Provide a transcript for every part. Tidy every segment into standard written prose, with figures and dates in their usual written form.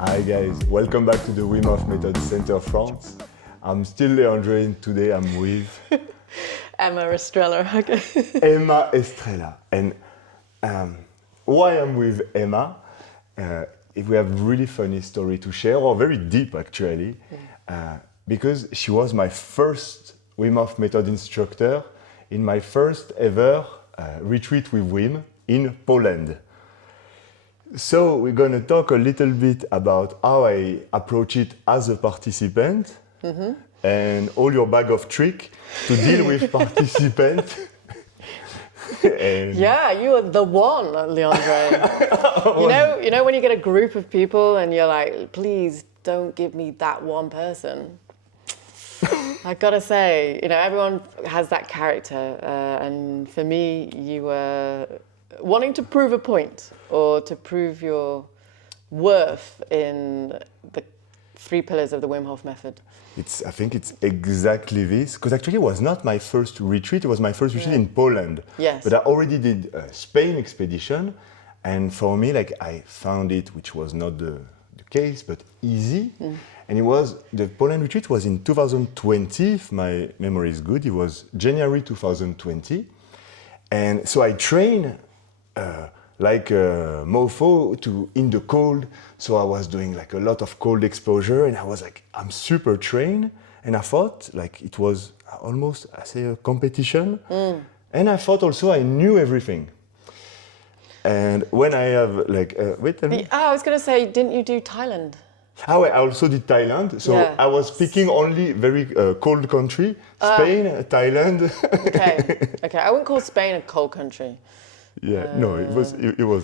Hi guys, welcome back to the Wim Hof Method Center France. I'm still Leandre and today I'm with Emma Estrella. Okay. Emma Estrella. And why I'm with Emma, we have really funny story to share, or very deep actually, because she was my first Wim Hof Method instructor in my first ever retreat with Wim in Poland. So we're going to talk a little bit about how I approach it as a participant and all your bag of trick to deal with participants. Yeah, you are the one, Leandre. you know when you get a group of people and you're like, please don't give me that one person. I gotta say, everyone has that character, and for me, you were wanting to prove a point or to prove your worth in the 3 pillars of the Wim Hof Method. I think it's exactly this, because actually it was not my first retreat, it was my first retreat in Poland. Yes. But I already did a Spain expedition, and for me, I found it, which was not the case, but easy. And the Poland retreat was in 2020, if my memory is good, it was January 2020. And so I trained like a mofo in the cold. So I was doing like a lot of cold exposure and I was like, I'm super trained. And I thought like it was almost, a competition. And I thought also I knew everything. And when I have wait, tell me. I was going to say, didn't you do Thailand? Oh, I also did Thailand. So Yeah. I was picking only very cold country, Spain, Thailand. Okay. I wouldn't call Spain a cold country. Yeah, no, it was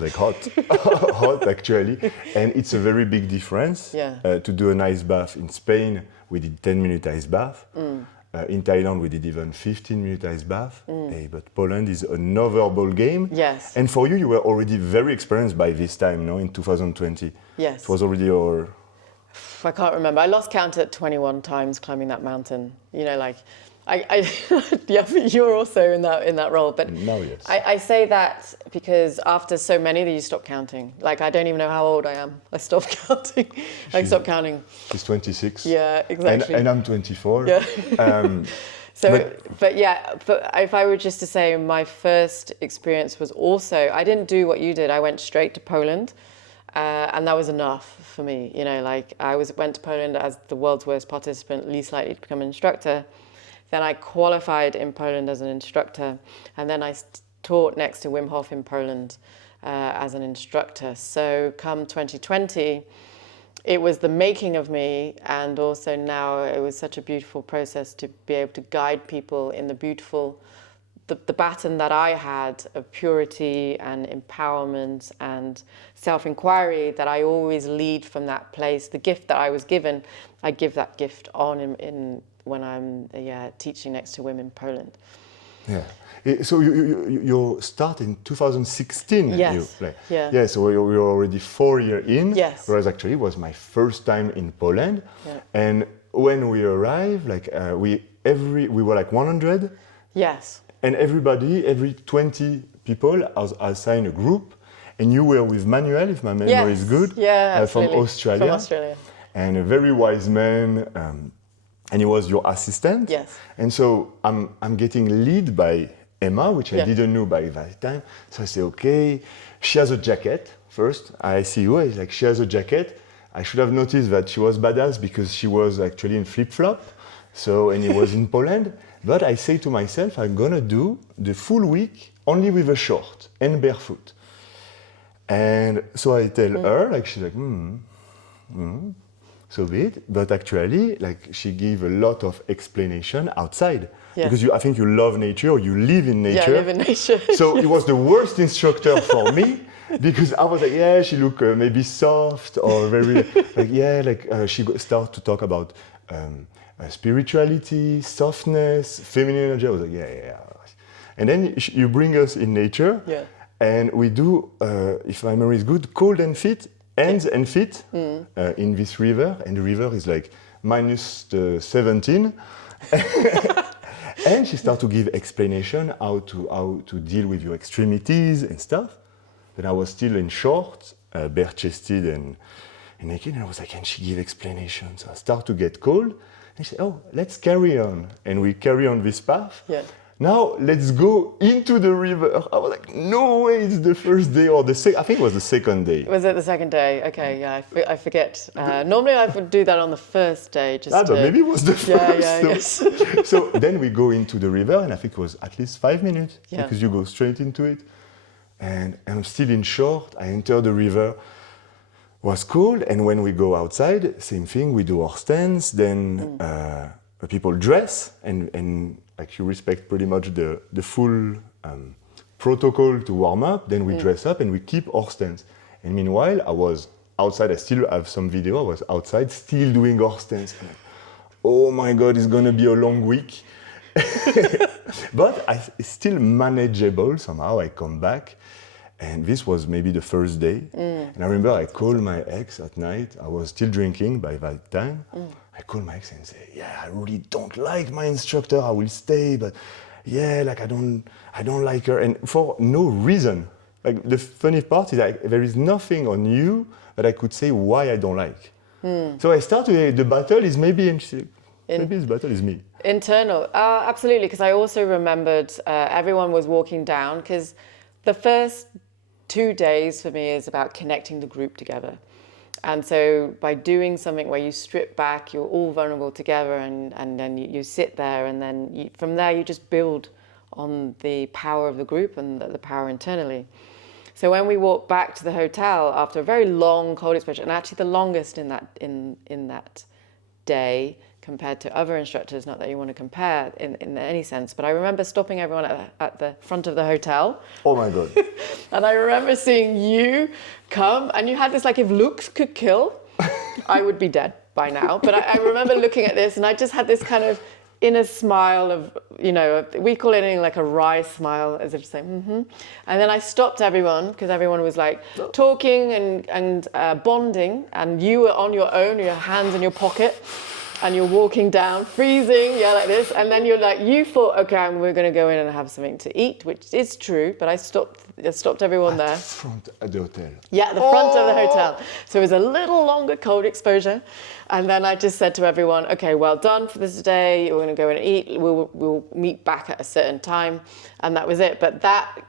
like hot, hot actually, and it's a very big difference. Yeah. To do an ice bath in Spain, we did 10-minute ice bath. In Thailand, we did even 15-minute ice bath. Hey, but Poland is another ball game. Yes. And for you, you were already very experienced by this time, no? In 2020. Yes. It was already your. I can't remember. I lost count at 21 times climbing that mountain. Yeah, but you're also in that role. But Now, yes. I say that because after so many that you stop counting. Like, I don't even know how old I am. I stopped counting. Stopped counting. She's 26. Yeah, exactly. And I'm 24. Yeah. But if I were just to say, my first experience was also, I didn't do what you did. I went straight to Poland. And that was enough for me. I went to Poland as the world's worst participant, least likely to become an instructor. Then I qualified in Poland as an instructor, and then I taught next to Wim Hof in Poland as an instructor. So come 2020, it was the making of me, and also now it was such a beautiful process to be able to guide people in the baton that I had of purity and empowerment and self-inquiry, that I always lead from that place. The gift that I was given, I give that gift on when I'm teaching next to women in Poland. Yeah. So you start in 2016. Yes. Yeah. So we were already 4 years in. Yes. Whereas actually it was my first time in Poland. Yeah. And when we arrived, we were like 100. Yes. And every 20 people assigned a group. And you were with Manuel, if my memory is good. Yeah, from Australia. From Australia. And a very wise man. And he was your assistant. Yes. And so I'm getting lead by Emma, which I didn't know by that time. So I say, okay, she has a jacket first. I see you, I like, she has a jacket. I should have noticed that she was badass because she was actually in flip-flop. And it was in Poland. But I say to myself, I'm gonna do the full week only with a short and barefoot. And so I tell her, she's like, so be it. But actually, she gave a lot of explanation outside. Yeah. Because I think you love nature, or you live in nature. Yeah, I live in nature. So it was the worst instructor for me, because I was like, she looked maybe soft, or very, she started to talk about spirituality, softness, feminine energy. I was like, yeah. And then you bring us in nature, and we do, if my memory is good, cold and fit, hands and feet in this river, and the river is like minus 17. And she started to give explanation how to deal with your extremities and stuff. Then I was still in shorts, bare-chested, and And again, I was like, and she gave explanations. So I start to get cold. And she said, oh, let's carry on. And we carry on this path. Yeah. Now let's go into the river. I was like, no way, it's the first day or I think it was the second day. Was it the second day? Okay, yeah, I forget. Normally I would do that on the first day. But maybe it was the first. Yeah, yes. So then we go into the river, and I think it was at least 5 minutes, Yeah. because you go straight into it. And I'm still in short. I enter the river. Was cold, and when we go outside, same thing. We do our stance. Then people dress, and like you respect pretty much the full protocol to warm up. Then we dress up and we keep our stance. And meanwhile, I was outside. I still have some video. I was outside, still doing our stance. And like, oh my God, it's gonna be a long week. But it's still manageable somehow. I come back. And this was maybe the first day. And I remember I called my ex at night. I was still drinking by that time. I called my ex and say, yeah, I really don't like my instructor. I will stay, but yeah, like I don't like her. And for no reason. Like the funny part is like, there is nothing on you that I could say why I don't like. So I started, the battle is maybe, and she said, maybe this battle is me. Internal, absolutely, because I also remembered everyone was walking down, because the first 2 days for me is about connecting the group together. And so by doing something where you strip back, you're all vulnerable together, and then you sit there, and then from there you just build on the power of the group and the power internally. So when we walked back to the hotel after a very long cold exposure, and actually the longest in that day compared to other instructors, not that you want to compare in any sense, but I remember stopping everyone at the front of the hotel. Oh my God. And I remember seeing you come, and you had this, like, if looks could kill, I would be dead by now. But I remember looking at this, and I just had this kind of inner smile of, you know, we call it like a wry smile, as if saying, And then I stopped everyone, because everyone was like talking and bonding, and you were on your own, your hands in your pocket, and you're walking down, freezing, like this. And then you're like, you thought, okay, we're going to go in and have something to eat, which is true, but I stopped everyone there. At the front of the hotel. Yeah, at the front of the hotel. So it was a little longer cold exposure. And then I just said to everyone, okay, well done for this day. We're going to go in and eat. We'll meet back at a certain time. And that was it. But that,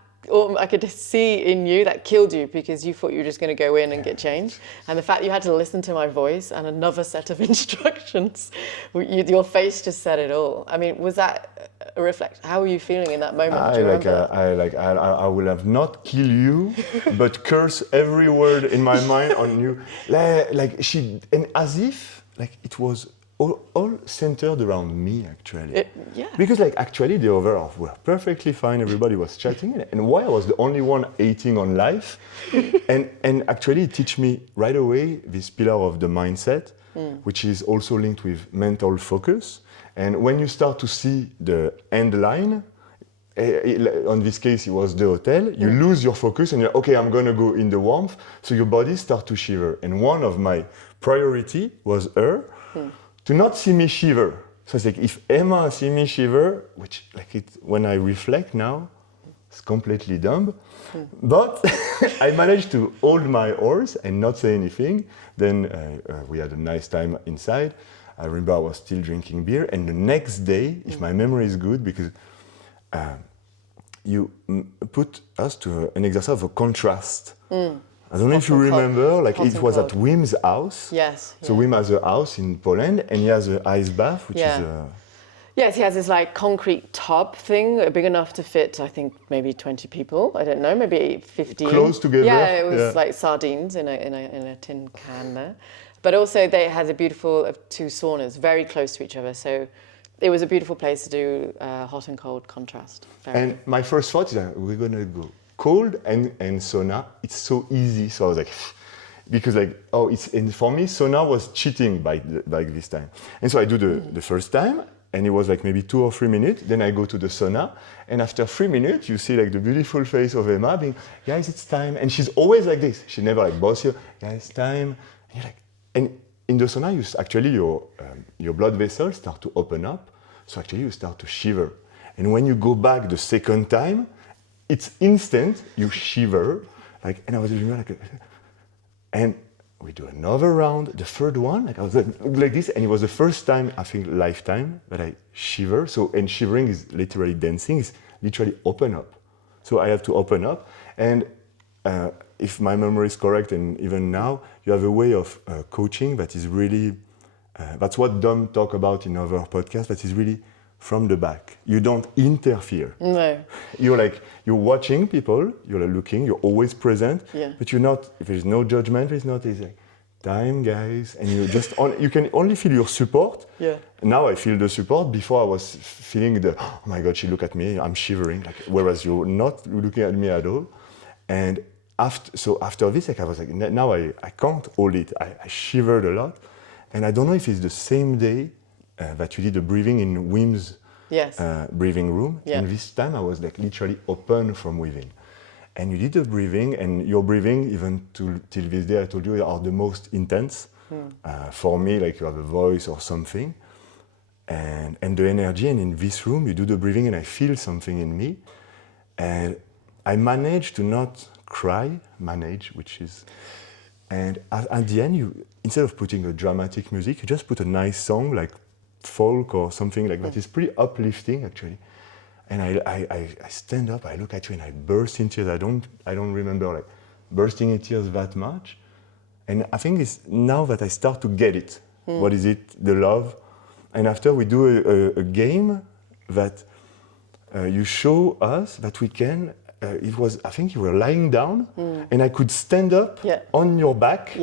I could see in you, that killed you, because you thought you were just going to go in and get changed. And the fact you had to listen to my voice and another set of instructions, your face just said it all. I mean, was that a reflection? How were you feeling in that moment? I will have not kill you, but curse every word in my mind on you. And as if like it was all centered around me, actually. Because actually the others were perfectly fine. Everybody was chatting, and why I was the only one hating on life, and actually it teach me right away this pillar of the mindset, which is also linked with mental focus. And when you start to see the end line, on this case it was the hotel, you lose your focus and you're okay, I'm gonna go in the warmth, so your body starts to shiver. And one of my priority was her. To not see me shiver. So it's like, if Emma see me shiver, which when I reflect now, it's completely dumb. But I managed to hold my horse and not say anything. Then we had a nice time inside. I remember I was still drinking beer. And the next day, if my memory is good, because you put us to an exercise of a contrast. I don't know if you remember, it was at Wim's house. Yes. So Wim has a house in Poland, and he has an ice bath, which is Yes, he has this concrete tub thing, big enough to fit, I think, maybe 20 people. I don't know, maybe 15. Close together. Yeah, it was like sardines in a tin can there. But also they had a beautiful 2 saunas very close to each other. So it was a beautiful place to do hot and cold contrast. And my first thought is that we're going to go cold and sauna. It's so easy. So I was like, because and for me, sauna was cheating by this time. And so I do the first time, and it was maybe 2 or 3 minutes. Then I go to the sauna, and after 3 minutes, you see the beautiful face of Emma being, guys, it's time. And she's always like this. She never boss you, guys, time. And you're and in the sauna, actually your blood vessels start to open up. So actually you start to shiver. And when you go back the second time, it's instant, you shiver. And I was remember and we do another round. The third one, like I was like this, and it was the first time, I think, lifetime, that I shiver. So, and shivering is literally dancing, is literally open up. So I have to open up, and if my memory is correct, and even now, you have a way of coaching that is really, that's what Dom talk about in other podcasts, that is really from the back. You don't interfere. No. You're watching people, you're looking, you're always present, but you're not, if there's no judgment, it's not, it's like, time guys, and you just, you can only feel your support. Yeah. Now I feel the support. Before I was feeling oh my God, she look at me, I'm shivering, like, whereas you're not looking at me at all. And after this, like, I was like, now I can't hold it. I shivered a lot. And I don't know if it's the same day that you did the breathing in Wim's breathing room. Yeah. And this time I was like literally open from within. And you did the breathing, and your breathing, even till this day, I told you, are the most intense. For me, like you have a voice or something. And the energy, and in this room, you do the breathing, and I feel something in me. And I managed to not cry, and at the end, instead of putting a dramatic music, you just put a nice song like folk or something like that. It's pretty uplifting, actually. And I stand up, I look at you, and I burst in tears. I don't remember like bursting in tears that much. And I think it's now that I start to get it. What is it? The love. And after we do a game that you show us that we can. It was, I think you were lying down, and I could stand up on your back,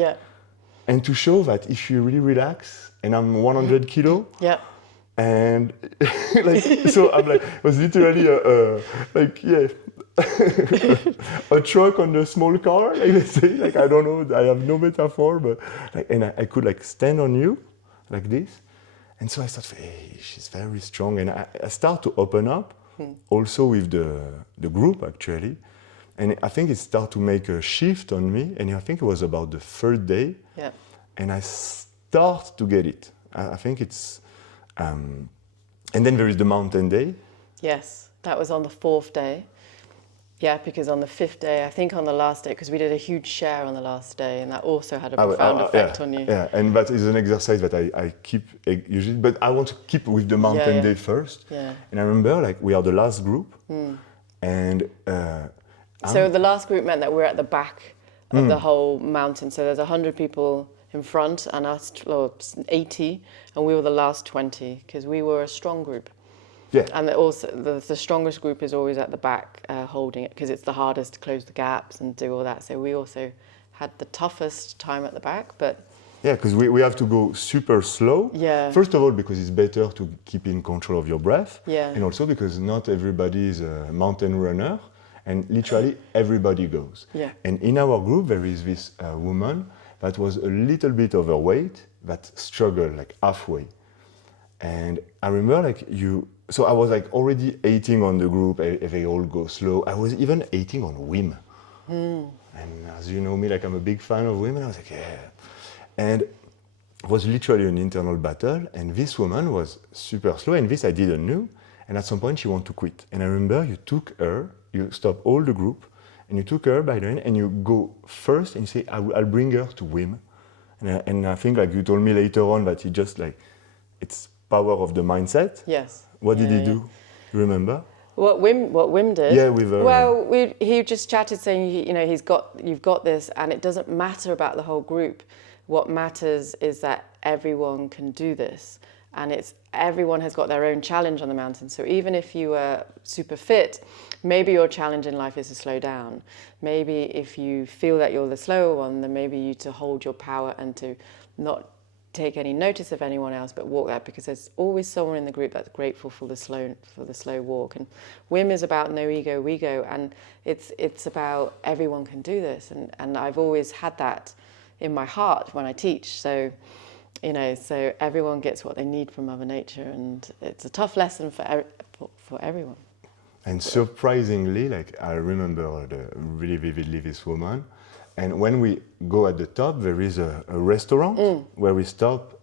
and to show that if you really relax, and I'm 100 kilo, and like, so I'm like, it was literally a truck on a small car, like they say, like, I don't know, I have no metaphor, but like, and I could like stand on you like this, and so I thought, hey, she's very strong, and I start to open up. Also with the group, actually. And I think it started to make a shift on me, and I think it was about the third day, and I start to get it. I think it's... and then there is the mountain day. Yes, that was on the 4th day. Yeah, because on the 5th day, I think on the last day, because we did a huge share on the last day, and that also had a profound effect on you. Yeah, and that is an exercise that I keep usually, but I want to keep with the mountain day first. Yeah. And I remember, like, we are the last group, and... so the last group meant that we're at the back of the whole mountain. So there's 100 people in front, and us 80, and we were the last 20, because we were a strong group. Yeah. And also the strongest group is always at the back holding it, because it's the hardest to close the gaps and do all that. So we also had the toughest time at the back, but... Yeah, because we have to go super slow. Yeah. First of all, because it's better to keep in control of your breath. Yeah. And also because not everybody is a mountain runner, and literally everybody goes. Yeah. And in our group, there is this woman that was a little bit overweight that struggled like halfway. And I remember like so I was like already hating on the group, if they all go slow. I was even hating on Wim. And as you know me, like I'm a big fan of Wim, and I was like, yeah. And it was literally an internal battle, and this woman was super slow, and this I didn't know. And at some point she wanted to quit. And I remember you took her, you stopped all the group, and you took her by the hand, and you go first, and you say, I'll bring her to Wim. And I think like you told me later on that he just like, it's power of the mindset. Yes. What did he do? You remember? What Wim did? Yeah, with her. Well, he just chatted saying, you know, you've got this, and it doesn't matter about the whole group. What matters is that everyone can do this, and everyone has got their own challenge on the mountain. So even if you are super fit, maybe your challenge in life is to slow down. Maybe if you feel that you're the slower one, then maybe you to hold your power and to not take any notice of anyone else, but walk that, because there's always someone in the group that's grateful for the slow walk. And Wim is about no ego, we go, and it's about everyone can do this, and I've always had that in my heart when I teach. So, you know, so everyone gets what they need from Mother Nature, and it's a tough lesson for everyone. And surprisingly, like I remember really vividly this woman. And when we go at the top, there is a restaurant where we stop,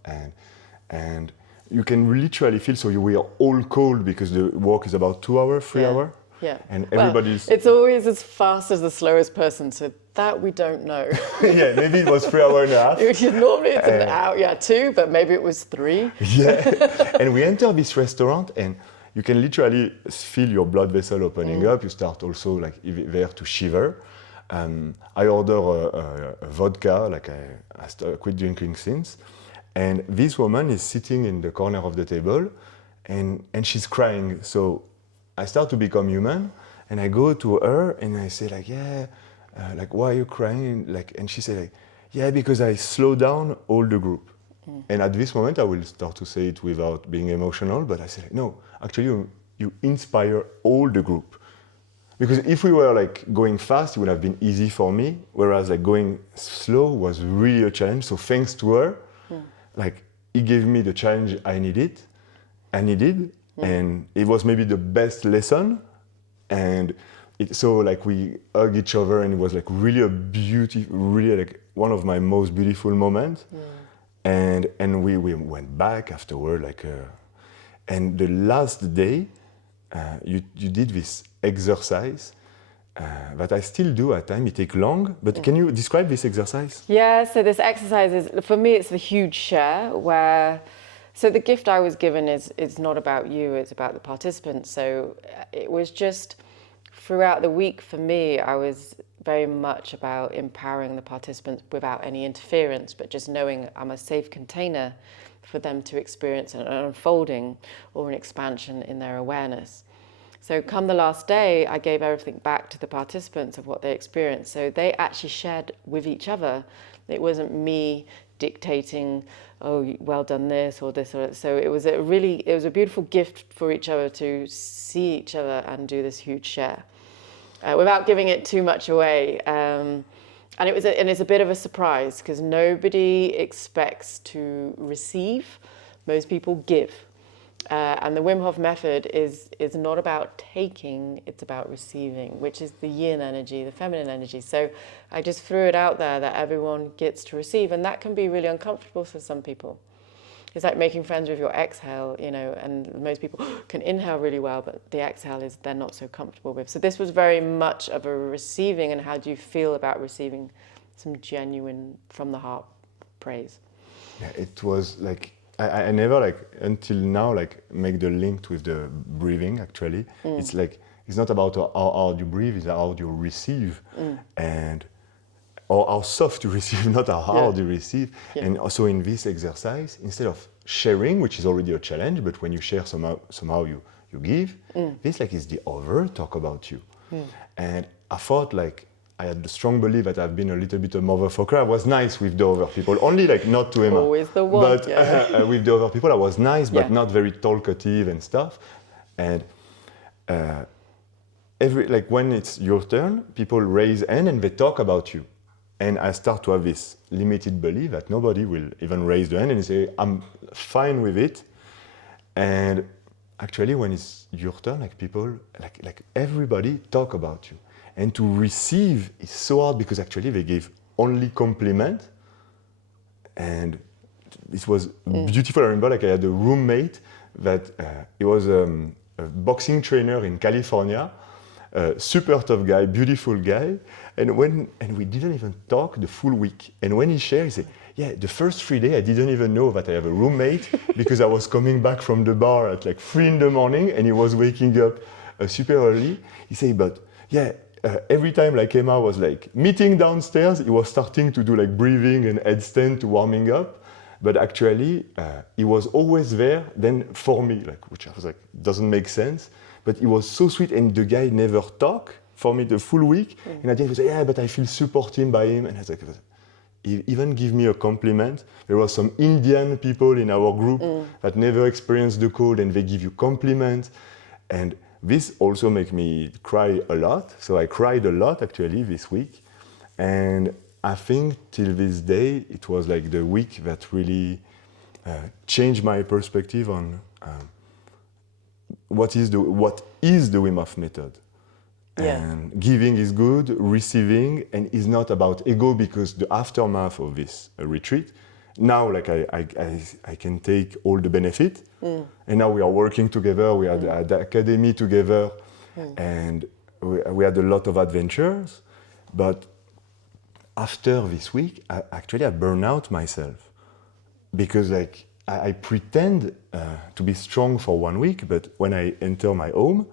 and you can literally feel, so we are all cold because the walk is about 2 hours, 3 hours. Yeah. And everybody's... Well, it's always as fast as the slowest person, so That we don't know. Yeah, maybe it was 3 hours and a half. Normally it's an hour, 2, but maybe it was 3. Yeah, and we enter this restaurant, and you can literally feel your blood vessel opening up. You start also like there to shiver. I order a vodka, like I quit drinking since, and this woman is sitting in the corner of the table, and she's crying. So I start to become human, and I go to her and I say like, yeah, like why are you crying? Like, and she said like, yeah, because I slow down all the group. And at this moment, I will start to say it without being emotional, but I say like, no, actually you inspire all the group. Because if we were like going fast, it would have been easy for me, whereas like going slow was really a challenge. So thanks to her, like it gave me the challenge I needed, and it was maybe the best lesson. And so like we hug each other, and it was like really really like one of my most beautiful moments. And we went back afterward, like, and the last day, you did this exercise that I still do at times. It takes long, but can you describe this exercise? Yeah, so this exercise is, for me, it's the huge share where, so the gift I was given is not about you, it's about the participants. So it was just, throughout the week for me, I was very much about empowering the participants without any interference, but just knowing I'm a safe container for them to experience an unfolding or an expansion in their awareness. So come the last day, I gave everything back to the participants of what they experienced. So they actually shared with each other. It wasn't me dictating, oh, well done this or this or that. So it was a beautiful gift for each other to see each other and do this huge share. Without giving it too much away. And it's a bit of a surprise because nobody expects to receive. Most people give. And the Wim Hof Method is not about taking, it's about receiving, which is the yin energy, the feminine energy. So I just threw it out there that everyone gets to receive, and that can be really uncomfortable for some people. It's like making friends with your exhale, and most people can inhale really well, but the exhale they're not so comfortable with. So this was very much of a receiving, and how do you feel about receiving some genuine, from the heart praise? Yeah, it was like, I never like until now like make the link with the breathing actually. It's like, it's not about how hard you breathe, it's how you receive. Or how soft you receive, not how hard you receive. Yeah. And also in this exercise, instead of sharing, which is already a challenge, but when you share somehow you give, this like is the other talk about you. And I thought like, I had the strong belief that I've been a little bit a motherfucker. I was nice with the other people, only like not to Emma. Always the one, but with the other people I was nice, but not very talkative and stuff. And when it's your turn, people raise hand and they talk about you. And I start to have this limited belief that nobody will even raise the hand and say, I'm fine with it. And actually, when it's your turn, like people, like everybody talk about you. And to receive is so hard because actually they give only compliment. And it was beautiful. I remember like I had a roommate that he was a boxing trainer in California. Super tough guy, beautiful guy, and we didn't even talk the full week. And when he shared, he said, "Yeah, the first 3 days I didn't even know that I have a roommate because I was coming back from the bar at like 3 in the morning, and he was waking up super early." He said, "But yeah, every time like Emma was like meeting downstairs, he was starting to do like breathing and headstand to warming up, but actually he was always there then for me, like which I was like doesn't make sense." But he was so sweet, and the guy never talked for me the full week. And at the end he said, "Yeah, but I feel supported by him." And I was like, he even give me a compliment. There was some Indian people in our group that never experienced the cold, and they give you compliments. And this also make me cry a lot. So I cried a lot actually this week. And I think till this day, it was like the week that really changed my perspective on what is the Wim Hof Method. And giving is good, receiving, and is not about ego, because the aftermath of this retreat, now like I can take all the benefit, and now we are working together, we are at the academy together, and we had a lot of adventures, but after this week, I burned out myself because like I pretend to be strong for 1 week, but when I enter my home,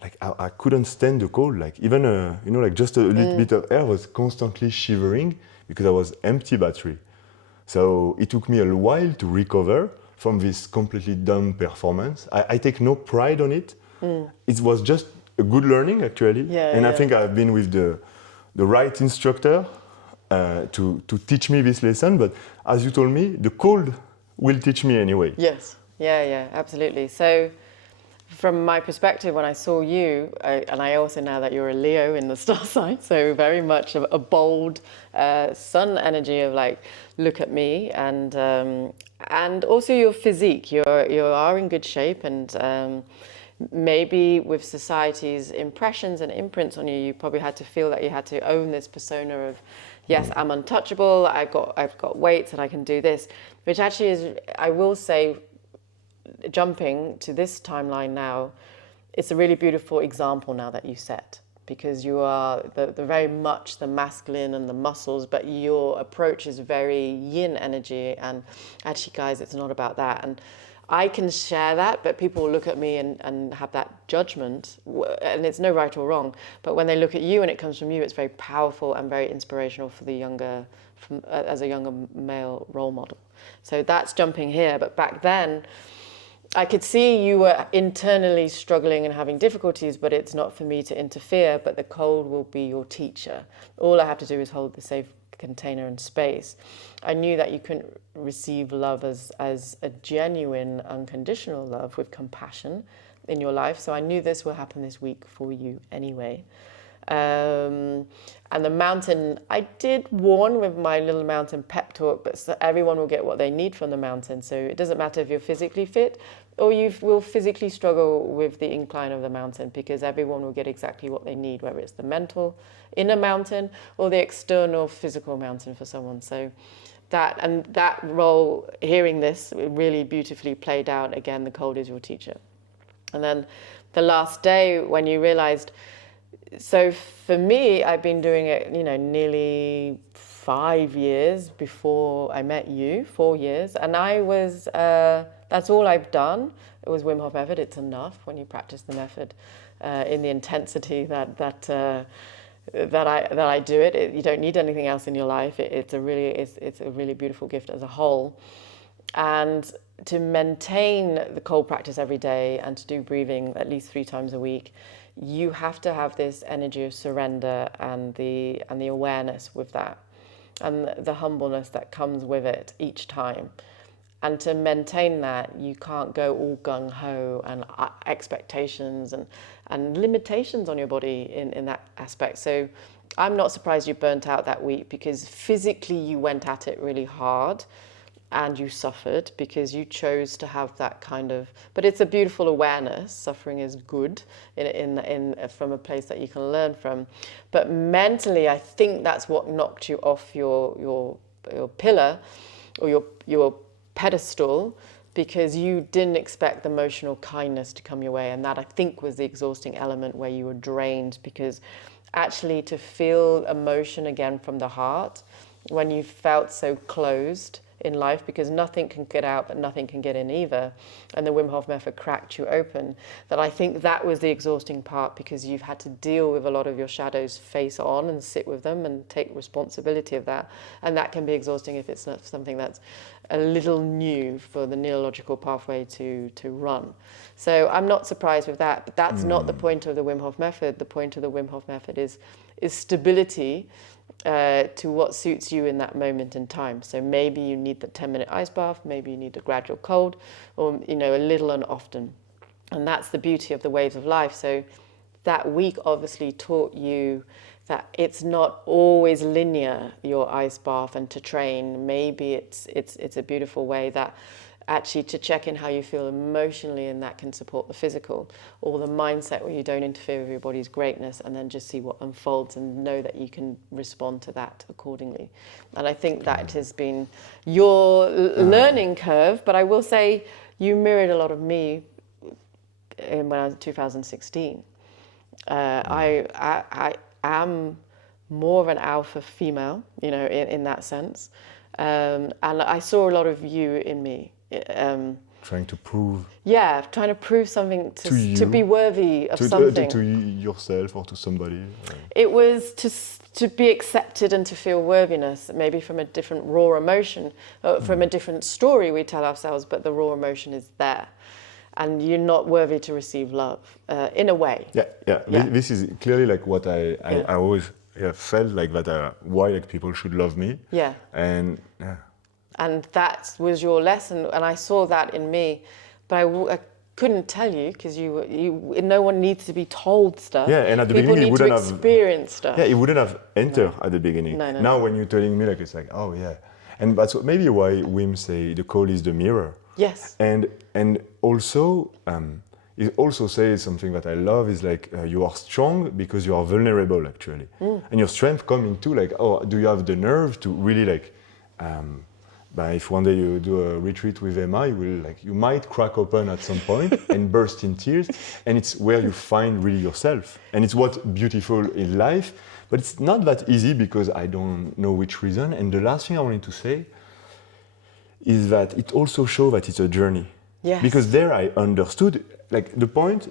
like I couldn't stand the cold. Like even like just a little bit of air was constantly shivering because I was empty battery. So it took me a while to recover from this completely dumb performance. I take no pride on it. It was just a good learning actually. I think I've been with the right instructor to teach me this lesson. But as you told me, the cold will teach me anyway. Yes, yeah, absolutely. So from my perspective, when I saw you, and I also know that you're a Leo in the star sign, so very much a bold sun energy of like, look at me, and also your physique. You are in good shape, and maybe with society's impressions and imprints on you, you probably had to feel that you had to own this persona of, yes, I'm untouchable. I've got weights and I can do this, which actually is, I will say, jumping to this timeline now, it's a really beautiful example now that you set, because you are the very much the masculine and the muscles, but your approach is very yin energy. And actually, guys, it's not about that. And I can share that, but people will look at me and have that judgment, and it's no right or wrong. But when they look at you and it comes from you, it's very powerful and very inspirational for the younger, as a younger male role model. So that's jumping here. But back then, I could see you were internally struggling and having difficulties, but it's not for me to interfere, but the cold will be your teacher. All I have to do is hold the safe container and space. I knew that you couldn't receive love as a genuine, unconditional love with compassion in your life. So I knew this will happen this week for you anyway. And the mountain, I did warn with my little mountain pep talk, but so everyone will get what they need from the mountain. So it doesn't matter if you're physically fit or you will physically struggle with the incline of the mountain, because everyone will get exactly what they need, whether it's the mental inner mountain or the external physical mountain for someone. So that role, hearing this, really beautifully played out. Again, the cold is your teacher. And then the last day when you realized, so for me, I've been doing it, nearly 5 years before I met you, 4 years. And I was, that's all I've done. It was Wim Hof Method. It's enough when you practice the method in the intensity that I do it. You don't need anything else in your life. It's a really beautiful gift as a whole. And to maintain the cold practice every day and to do breathing at least 3 times a week, you have to have this energy of surrender and the awareness with that, and the humbleness that comes with it each time. And to maintain that, you can't go all gung-ho and expectations and limitations on your body in that aspect. So I'm not surprised you burnt out that week, because physically you went at it really hard and you suffered because you chose to have that kind of, but it's a beautiful awareness. Suffering is good in from a place that you can learn from. But mentally, I think that's what knocked you off your pillar or your pedestal, because you didn't expect the emotional kindness to come your way. And that, I think, was the exhausting element where you were drained, because actually to feel emotion again from the heart when you felt so closed in life, because nothing can get out but nothing can get in either, and the Wim Hof Method cracked you open, that I think that was the exhausting part, because you've had to deal with a lot of your shadows face on and sit with them and take responsibility of that, and that can be exhausting if it's not something that's a little new for the neurological pathway to run. So I'm not surprised with that, but that's not the point of the Wim Hof Method. The point of the Wim Hof Method is stability to what suits you in that moment in time. So maybe you need the 10-minute ice bath, maybe you need a gradual cold, or a little and often. And that's the beauty of the waves of life. So that week obviously taught you that it's not always linear, your ice bath and to train. Maybe it's a beautiful way that actually to check in how you feel emotionally, and that can support the physical, or the mindset where you don't interfere with your body's greatness and then just see what unfolds and know that you can respond to that accordingly. And I think that has been your learning curve, but I will say you mirrored a lot of me when I was in 2016. I am more of an alpha female, you know, in that sense. And I saw a lot of you in me. Trying to prove Yeah, trying to prove something to to be you, worthy of to something. to yourself or to somebody. It was to be accepted and to feel worthiness, maybe from a different raw emotion, from a different story we tell ourselves, but the raw emotion is there. And you're not worthy to receive love, in a way. Yeah. This is clearly like what I always felt like that. Why like people should love me. Yeah. And And that was your lesson, and I saw that in me, but I couldn't tell you because no one needs to be told stuff. Yeah, and at the people beginning, it need wouldn't to have experience stuff. Yeah, it wouldn't have entered at the beginning. No. Now, when you're telling me, like, it's like, oh yeah, and that's maybe why Wim say the call is the mirror. Yes. And also, it also says something that I love is like you are strong because you are vulnerable actually, and your strength comes into like, oh, do you have the nerve to really like. But if one day you do a retreat with Emma, you might crack open at some point and burst in tears, and it's where you find really yourself, and it's what's beautiful in life. But it's not that easy because I don't know which reason. And the last thing I wanted to say is that it also shows that it's a journey. Yes. Because there I understood, like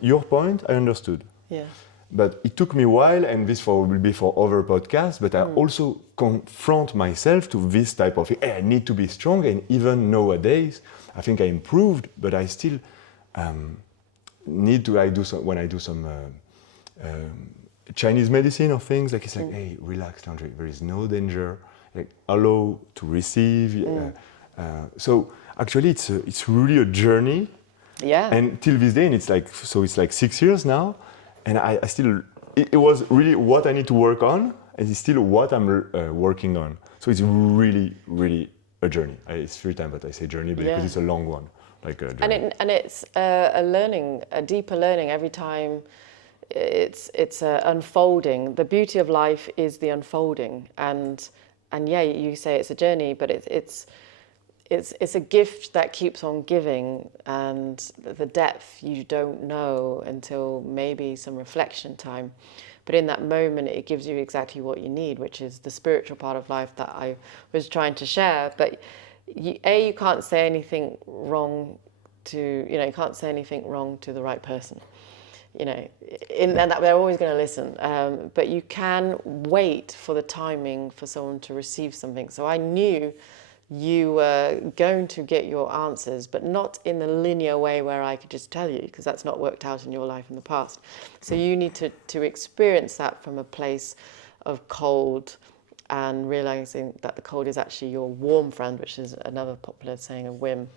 your point, I understood. Yeah. But it took me a while, and this will be for other podcasts, but I also confront myself to this type of, I need to be strong, and even nowadays, I think I improved, but I still need to, when I do some Chinese medicine or things, like it's like, hey, relax, Leandre, there is no danger, like allow to receive. So actually it's really a journey. Yeah. And till this day, and it's like 6 years now, and I still, it was really what I need to work on, and it's still what I'm working on. So it's really, really a journey. It's 3 times that I say journey because it's a long one, like a journey. And it's a learning, a deeper learning every time. It's unfolding. The beauty of life is the unfolding, and yeah, you say it's a journey, but it's a gift that keeps on giving, and the depth you don't know until maybe some reflection time. But in that moment, it gives you exactly what you need, which is the spiritual part of life that I was trying to share. But you can't say anything wrong you can't say anything wrong to the right person. And that they're always going to listen. But you can wait for the timing for someone to receive something. So I knew you were going to get your answers, but not in the linear way where I could just tell you, because that's not worked out in your life in the past. So you need to experience that from a place of cold and realizing that the cold is actually your warm friend, which is another popular saying of Wim,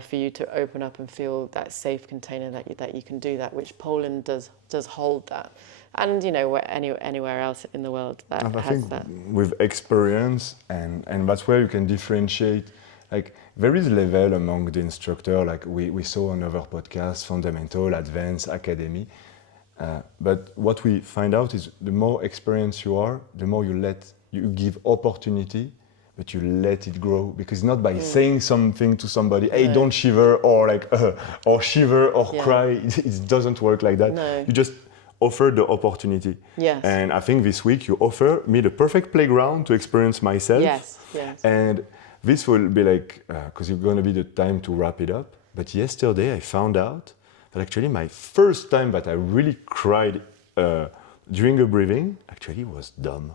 for you to open up and feel that safe container that you can do that, which Poland does hold that. And anywhere else in the world that I has think that. with experience, and that's where you can differentiate. Like there is level among the instructor, like we saw on other podcasts, fundamental, advanced, academy. But what we find out is the more experienced you are, the more you give opportunity, but you let it grow, because not by saying something to somebody, hey, don't shiver, or like or shiver or cry. It doesn't work like that. No. You just offer the opportunity. Yes. And I think this week you offer me the perfect playground to experience myself. Yes. And this will be like, because it's going to be the time to wrap it up. But yesterday I found out that actually my first time that I really cried during a breathing actually was dumb.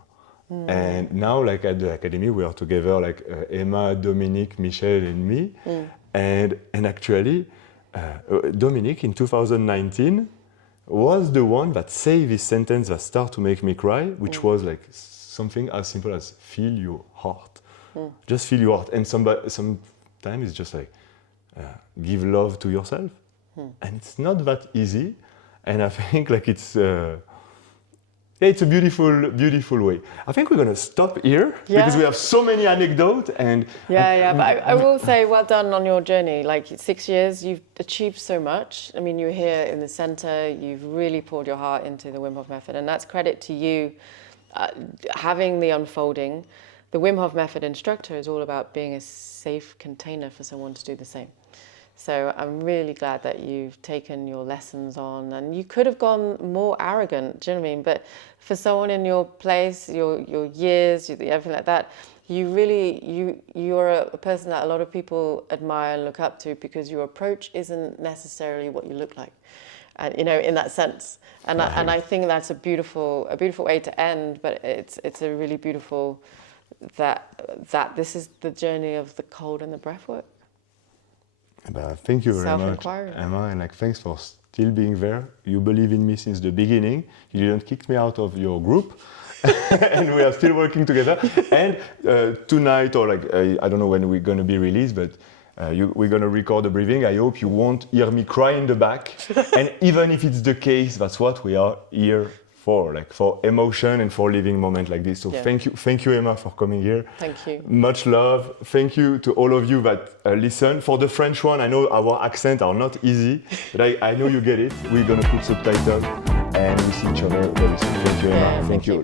And now, like at the academy, we are together, like Emma, Dominique, Michel, and me. And actually, Dominique in 2019 was the one that said this sentence that started to make me cry, which was like something as simple as feel your heart. Just feel your heart. And sometimes it's just like give love to yourself. And it's not that easy. And I think like it's a beautiful, beautiful way. I think we're going to stop here because we have so many anecdotes. But I will say, well done on your journey. Like 6 years, you've achieved so much. I mean, you're here in the center. You've really poured your heart into the Wim Hof Method, and that's credit to you having the unfolding. The Wim Hof Method instructor is all about being a safe container for someone to do the same. So I'm really glad that you've taken your lessons on, and you could have gone more arrogant, do you know what I mean? But for someone in your place, your years, everything like that, you're a person that a lot of people admire and look up to, because your approach isn't necessarily what you look like, and in that sense. And I think that's a beautiful way to end. But it's a really beautiful that this is the journey of the cold and the breath work. Thank you very much, Emma, and thanks for still being there. You believe in me since the beginning. You didn't kick me out of your group, and we are still working together. And tonight, or I don't know when we're going to be released, but we're going to record the breathing. I hope you won't hear me cry in the back. And even if it's the case, that's what we are here for emotion and for living moment like this. So thank you, Emma, for coming here. Thank you. Much love. Thank you to all of you that listen. For the French one, I know our accents are not easy, but I know you get it. We're gonna put subtitles, and we see each other very soon. Thank you, Emma. Thank you.